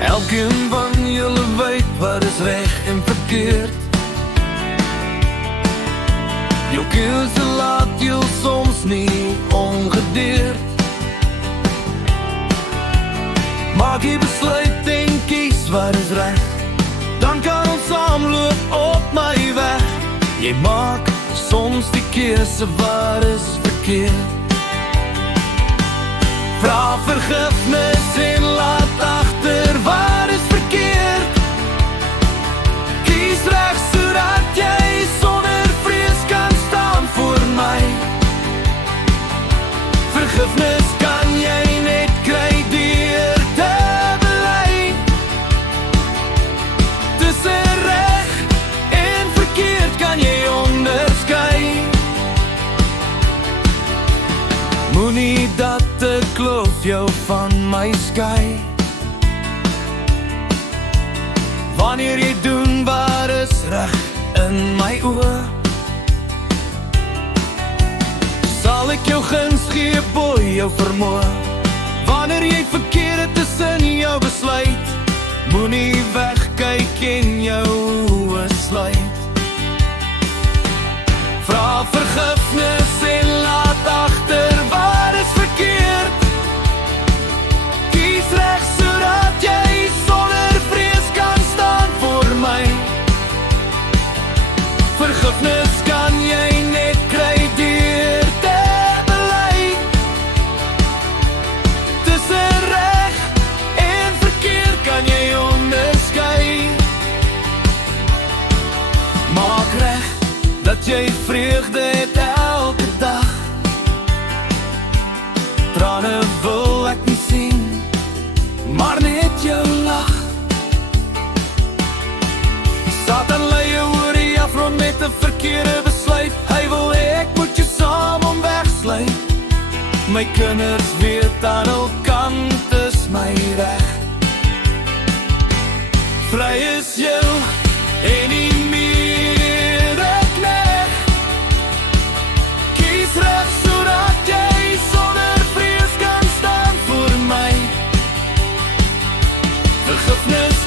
Elkeen van julle weet wat is reg en verkeerd. Jou keuse laat jou soms nie ongedeerd. Maak jy besluit en kies wat is reg, dan kan ons saamloop op my weg. Jy maak soms die keuse wat is verkeerd. Vra vergifnis en laat agter wat is verkeerd. Kies reg sodat jy sonder vrees kan staan voor my. Vergifnis kan jy net kry deur te bely. Tussen reg en verkeerd kan jy onderskei. Moenie dat 'n kloof jou van my skei. Wanneer jy doen wat is reg in my oë, sal ek jou guns gee bo jou vermoë. Wanneer jy verkeerd het tussen jou besluit, moenie wegkyk en jou oë sluit. Vra vergifnis en laat agter wat is verkeerd. Kies reg sodat jy sonder vrees kan staan voor my. Vergifnis kan jy net kry deur te bely. Tussen reg en verkeerd kan jy onderskei. Maak reg dat jy vreugde het elke dag. Trane wil ek nie sien, maar net jou lach. Satan lei jou oor die afgrond met 'n verkeerde besluit. Hy wil hê ek moet jou saam om wegsluit. My kinders weet aan hul kant is my reg. Vry is jou en nie meer 'n knegt. Kies reg sodat jy sonder vrees kan staan voor my. Vergifnis